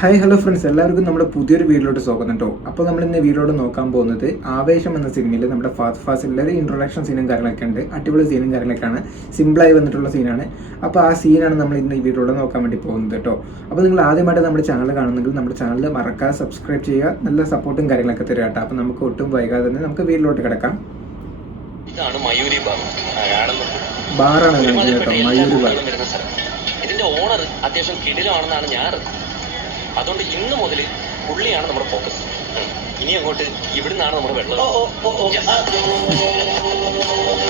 Hi hello friends, എല്ലാവർക്കും നമ്മുടെ പുതിയൊരു വീഡിയോയിലോട്ട് സ്വാഗതം കേട്ടോ. അപ്പോൾ നമ്മൾ ഇന്ന് വീഡിയോയിലോട്ട് നോക്കാൻ പോകുന്നത് ആവേശം എന്ന സിനിമയിൽ നമ്മുടെ ഫാസ്റ്റ് ഫാസ്റ്റിൻ്റെ ഒരു ഇൻട്രൊഡക്ഷൻ സീനും കാര്യങ്ങളൊക്കെ ഉണ്ട്. അടിപൊളി സീനും കാര്യങ്ങളൊക്കെയാണ്, സിമ്പിളായി വന്നിട്ടുള്ള സീനാണ്. അപ്പോൾ ആ സീനാണ് നമ്മൾ ഇന്ന് ഈ വീഡിയോയിലൂടെ നോക്കാൻ വേണ്ടി പോകുന്നത് കേട്ടോ. അപ്പോൾ നിങ്ങൾ ആദ്യമായിട്ട് നമ്മുടെ ചാനൽ കാണുന്നെങ്കിൽ നമ്മുടെ ചാനൽ മറക്കാതെ സബ്സ്ക്രൈബ് ചെയ്യുക, നല്ല സപ്പോർട്ടും കാര്യങ്ങളൊക്കെ തരിക കേട്ടോ. അപ്പോൾ നമുക്ക് ഒട്ടും വൈകാതെ തന്നെ നമുക്ക് വീഡിയോയിലോട്ട് കിടക്കാം. ഇതാണ് മയൂരി ബാർ. ബാറാണ് കേട്ടോ, മയൂരി ബാർ. ഇതിന്റെ ഓണർ അത്യാവശ്യം കിടിലാണെന്നാണ് ഞാൻ അറിഞ്ഞത്. അതുകൊണ്ട് ഇന്ന് മുതൽ പുള്ളിയാണ് നമ്മുടെ ഫോക്കസ്. ഇനി അങ്ങോട്ട് ഇവിടുന്നാണ് നമ്മുടെ വെള്ളം.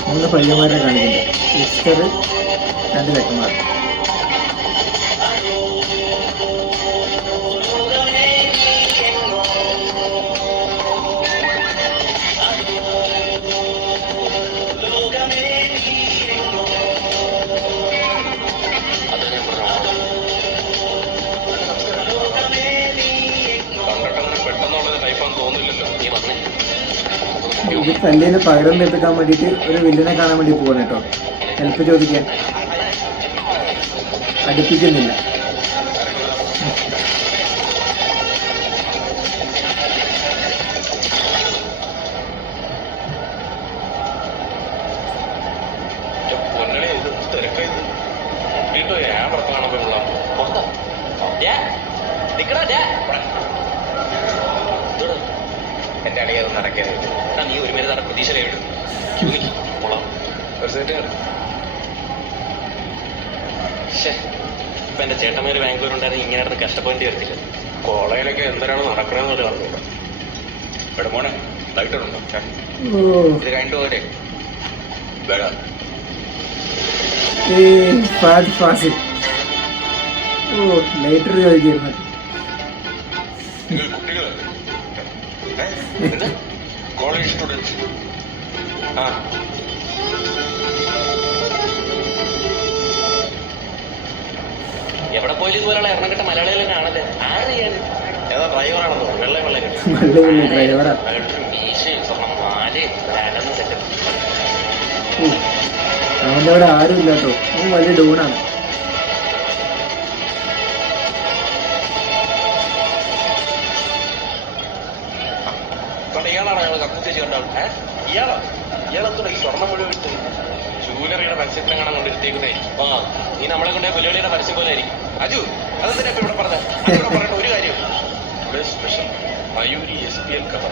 മൂന്ന് പയ്യന്മാരെ കാണിക്കുന്നത്, ഈസ്റ്റർ രണ്ട് ലക്കന്മാർ. ഇത് കല്ലിന് പകരം നിർത്തിക്കാൻ വേണ്ടിയിട്ട് ഒരു വില്ലിനെ കാണാൻ വേണ്ടി പോവാണ് കേട്ടോ. ഹെൽപ്പ് ചോദിക്കാൻ അടുപ്പിക്കുന്നില്ല. എന്റെ അടിയത് നടക്കരുത്. നീ ഒരു മേലെ നട പ്രതീക്ഷയിലുണ്ട്. ഇപ്പൊ എന്റെ ചേട്ടന്മാര് ബാംഗ്ലൂർ ഉണ്ടായിരുന്നു, ഇങ്ങനെ നടന്ന് കഷ്ടപ്പെടേണ്ടി വരത്തില്ല. കോളേജിലൊക്കെ എന്തിനാണ് നടക്കണമെന്ന് പോലെ പറഞ്ഞില്ല. ഇവിടെ മോനെ ലൈറ്ററുണ്ടോ? ഇത് രണ്ടുപോലെ ലൈറ്റർ ചോദിക്കുന്നു. കോളേജ് സ്റ്റുഡൻസ് എവിടെ പോയാലും ഇതുപോലുള്ള എണ്ണം കിട്ട മലയാളികൾ തന്നെയാണല്ലേ. ആര് ചെയ്യാൻ ഏതാ ഡ്രൈവറാണെന്നോ? വെള്ളം മീശയും സ്വർണ്ണം നാല് അലന്ന് സെറ്റ്. അവന്റെ അവിടെ ആരും ഇല്ല കേട്ടോ, വലിയ ഡൂണാണ്. ഇയാളാണ് ഞങ്ങൾ കക്കുച്ചേച്ചി കണ്ടാൽ. ഇയാളെത്തോടെ ഈ സ്വർണ്ണം മുഴുവൻ ഇട്ട് ജൂവലറിയുടെ പരസ്യത്തിനെ കാണാൻ കൊണ്ടിരുത്തേക്കുന്നേ. നീ നമ്മളെ കൊണ്ടേ പുലികളിയുടെ പരസ്യം പോലെ ആയിരിക്കും. അജു അതെന്തിനാ ഇപ്പൊ ഇവിടെ പറഞ്ഞത്? ഇവിടെ പറയേണ്ട ഒരു കാര്യം. ഇവിടെ special Mayuri SPL cover,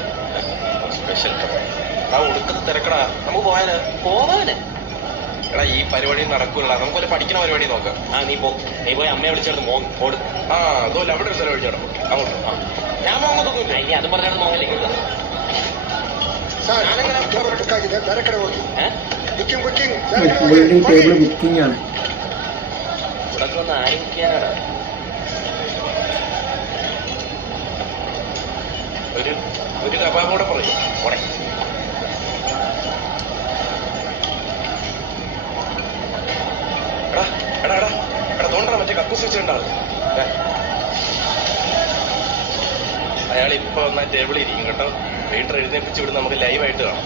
special cover. ആ ഒടുക്കത്ത് തിരക്കടാ. നമുക്ക് പോവാന് എടാ ഈ പരിപാടി നടക്കൂല. നമുക്ക് ഒരു പഠിക്കുന്ന പരിപാടി നോക്കാം. നീ പോയി അമ്മയെ വിളിച്ചെടുത്ത് ഓട്. അതുപോലെ അവിടെ ഒരു സ്ഥലം ഒഴിച്ചാടോ അങ്ങോട്ട്. ഞാൻ മോങ്ങത്തൊന്നുമില്ല. ഇനി അതും പറഞ്ഞാൽ മോങ്ങല്ലേ. ബുക്കിംഗ് ആണ്. ഇവിടെ വന്ന് ആരും ബുക്കിയാനാണ്. ഒരു കബാബ് കൂടെ പറയും. എടാ തോണ്ടറ മറ്റേ കക്കൂസ് വെച്ചിട്ടുണ്ടാവും. അയാൾ ഇപ്പൊ വന്നാൽ ടേബിളിൽ ഇരിക്കും കേട്ടോ. വെയിറ്റർ എഴുന്നേപ്പിച്ച് വിടും, നമുക്ക് ലൈവായിട്ട് കാണാം.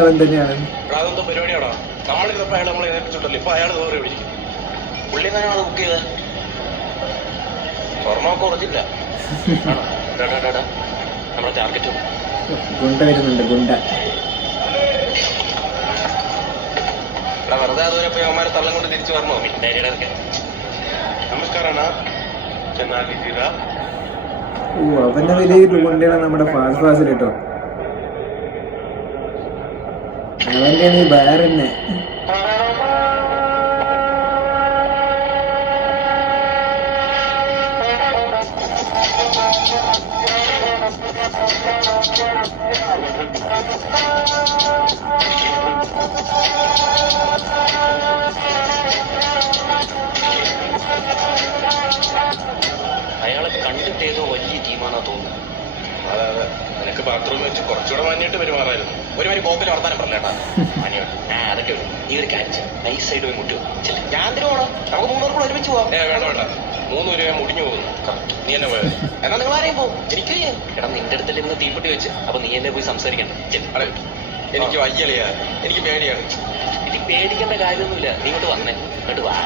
അവൻ തന്നെയാണ്. അതെന്തോ പരിപാടിയാണോ? നമ്മളിരുന്നപ്പോ അയാൾ നമ്മളെ എഴുന്നേപ്പിച്ചിട്ടല്ലോ. ഇപ്പൊ അയാൾ വേറെ വിളിക്കും. പുള്ളി തന്നെയാണ് ബുക്ക് ചെയ്തത്. സ്വർണ്ണമൊക്കെ കുറച്ചില്ല. നമ്മുടെ ടാർഗറ്റ് ഗുണ്ട വരുന്നുണ്ട്. ഗുണ്ട വെറുതെ അതുവരെ പോയി അവന്മാരെ തള്ളം കൊണ്ട് തിരിച്ചു വരണോ? മിന്നേരിയുടെ നമസ്കാരാണ്. ചെന്നാലിದ್ದೀರಾ? അവന്റെ വലിയൊരു ഗുണ്ടയാണ് നമ്മുടെ ഫാസിൽ കേട്ടോ. അവന്റെ ഈ ബാറന്നെ. അയാളെ കണ്ടിട്ട് ഏതോ വലിയ ടീമാണെന്നാ തോന്നുന്നത്. അതെ, നിനക്ക് ബാത്റൂമിൽ വെച്ച് കുറച്ചുകൂടെ മാന്യായിട്ട് പെരുമാറായിരുന്നു. ഒരുമാതിരി കോപ്പിൽ വർത്താനം പറഞ്ഞേട്ടാ. അതൊക്കെ നീ ഒരു കാര്യം നൈസ് ആയിട്ട് പോയി മുട്ടുക. ഞാൻ എന്തിനു പോകണം? നമുക്ക് 3 പേർക്കും ഒരുമിച്ച് പോവാം. വേണ്ട 3 രൂപ മുടിഞ്ഞു പോകുന്നു. നീ എന്നെ പോയത് എന്നാ നിങ്ങൾ ആരെയും പോകും. എനിക്ക് എടാ നിന്റെ അടുത്തല്ലേ ഇന്ന് തീപ്പെട്ടി വെച്ച്. അപ്പൊ നീ എന്നെ പോയി സംസാരിക്കണം. അതെ എനിക്ക് വയ്യലയാ, എനിക്ക് പേടിയാണ്. എനിക്ക് പേടിക്കേണ്ട കാര്യമൊന്നുമില്ല. നീ ഇങ്ങോട്ട് വന്നേ, ഇങ്ങോട്ട് വാ.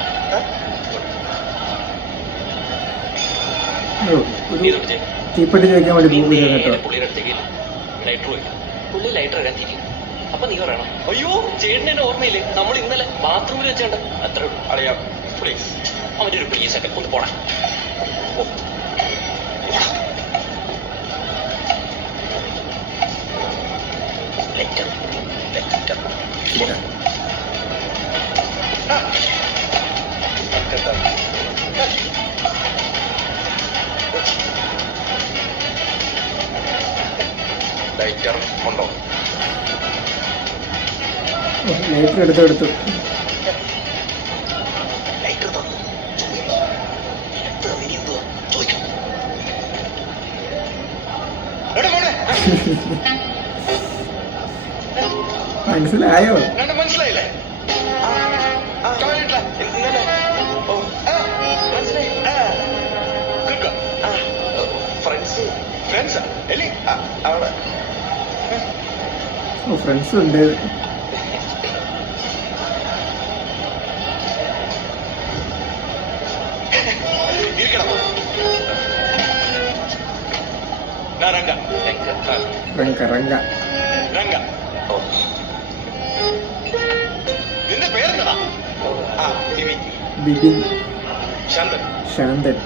നീ തൊട്ടിച്ചേ തീപ്പെട്ടി ചോദിക്കാൻ വേണ്ടി കേട്ടോ. പുള്ളിയുടെ അടുത്തേക്ക് ലൈറ്റർ പോയില്ല. പുള്ളി ലൈറ്റർ ഇടാൻ തിരിയും. അപ്പൊ നീ പറയണം, അയ്യോ ചേട്ടൻ എന്നെ ഓർമ്മയില്ലേ, നമ്മൾ ഇന്നലെ ബാത്റൂമിൽ വെച്ചോണ്ട്. അത്ര അറിയാം പ്ലീസ്. അവന്റെ ഒരു പ്ലീസ് ഒക്കെ ഒന്ന് പോടാ. ലൈറ്റർ ഉണ്ടോ? ലൈറ്റർ എടുത്തു. ലൈറ്റർ തന്നു. മനസ്സിലായോ? മനസ്സിലായില്ലേ? ഫ്രണ്ട്സ് ഉണ്ട്. രംഗ നിന്റെ പേരെന്താ? ബിബിൻ, ശാന്തൻ,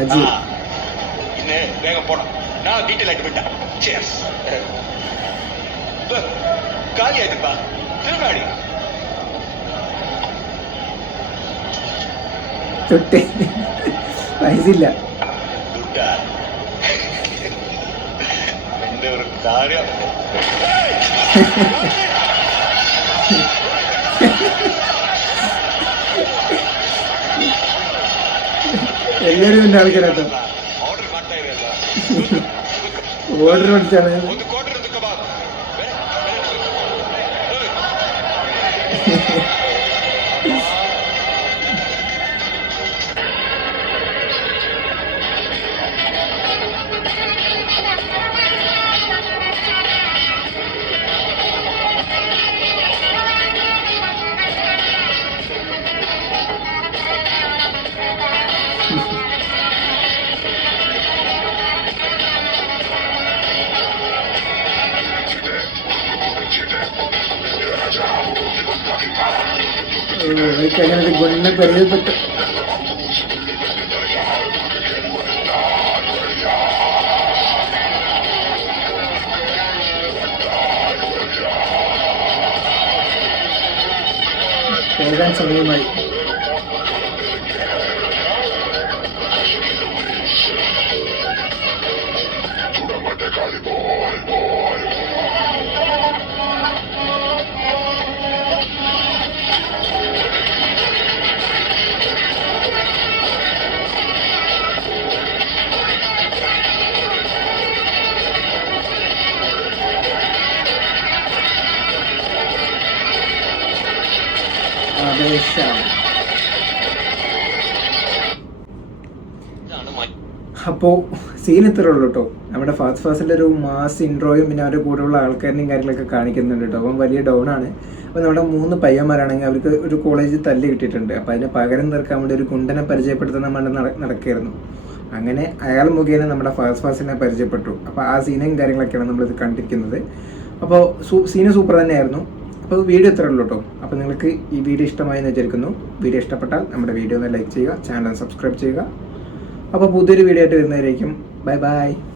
അജു. ഇന്ന് വേഗം പോണം. ഞാൻ ഡീറ്റെയിൽ ആയിട്ട് വിട്ടാ. കാലിയായിട്ടാ തിരുനാടി തൊട്ടേ പൈസയില്ല. എന്റെ ഒരു കാര്യം എല്ലാരും എന്റെ ആൾക്കാരാട്ടോ. ഓർഡർ കട്ടായതല്ല. ഓർഡർ അടിച്ചാണ്. അങ്ങനെ ഗുണനെ പരിചയപ്പെട്ടു. പോകാൻ സമയമായി. അപ്പോൾ സീൻ ഇത്രേ ഉള്ളൂ കേട്ടോ. നമ്മുടെ ഫാസ്റ്റ് ഫാസ്റ്റിൻ്റെ ഒരു മാസ് ഇൻട്രോയും പിന്നെ അവരുടെ കൂടെയുള്ള ആൾക്കാരുടെയും കാര്യങ്ങളൊക്കെ കാണിക്കുന്നുണ്ട് കേട്ടോ. അപ്പം വലിയ ഡൗൺ ആണ്. അപ്പോൾ നമ്മുടെ 3 പയ്യന്മാരാണെങ്കിൽ അവർക്ക് ഒരു കോളേജിൽ തല്ല് കിട്ടിയിട്ടുണ്ട്. അപ്പോൾ അതിന് പകരം തീർക്കാൻ വേണ്ടി ഒരു ഗുണ്ടനെ പരിചയപ്പെടുത്തുന്ന മണ്ണ് നടക്കായിരുന്നു. അങ്ങനെ അയാൾ മുഖേന നമ്മുടെ ഫാസ്റ്റ് ഫാസ്റ്റിനെ പരിചയപ്പെട്ടു. അപ്പോൾ ആ സീനും കാര്യങ്ങളൊക്കെയാണ് നമ്മളിത് കണ്ടിരിക്കുന്നത്. അപ്പോൾ സീന് സൂപ്പർ തന്നെയായിരുന്നു. അപ്പോൾ വീഡിയോ ഇത്രേ ഉള്ളൂ കേട്ടോ. അപ്പോൾ നിങ്ങൾക്ക് ഈ വീഡിയോ ഇഷ്ടമായി എന്ന് വിചാരിക്കുന്നു. വീഡിയോ ഇഷ്ടപ്പെട്ടാൽ നമ്മുടെ വീഡിയോ ഒന്ന് ലൈക്ക് ചെയ്യുക, ചാനൽ സബ്സ്ക്രൈബ് ചെയ്യുക. അപ്പോൾ പുതിയൊരു വീഡിയോ ആയിട്ട് വരുന്നവരേക്കും ബൈ ബൈ.